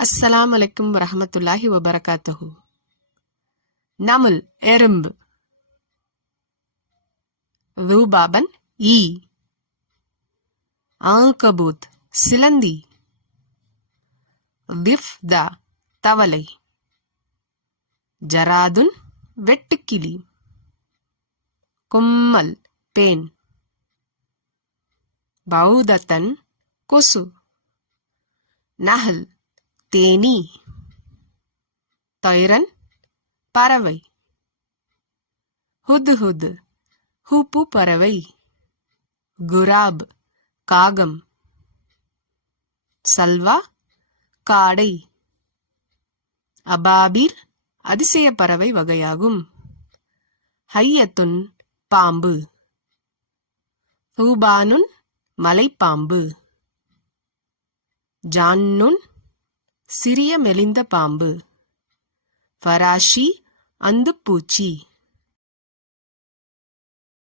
அஸ்ஸலாமு அலைக்கும் வரஹ்மத்துல்லாஹி வபரகாத்துஹு. நமுல் எறும்பு. ذوبابن ஈ. ஆங்கபூத் சிலந்தி. திஃப்தா தவளை. ஜராதுன் வெட்டுக்கிளி. கும்மல் பேன். பௌதத்தன் கொசு. நஹல் தேனீ. தொய்ரன் பறவை. ஹுத்ஹுத் ஹூப்பு பறவை. குராப் காகம். சல்வா காடை. அபாபீர் அதிசய பறவை வகையாகும். ஹையத்துன் பாம்பு. ஹூபானுன் மலைப்பாம்பு. ஜான்னுன் சிறிய மெலிந்த பாம்பு. ஃபராஷி அந்துப்பூச்சி.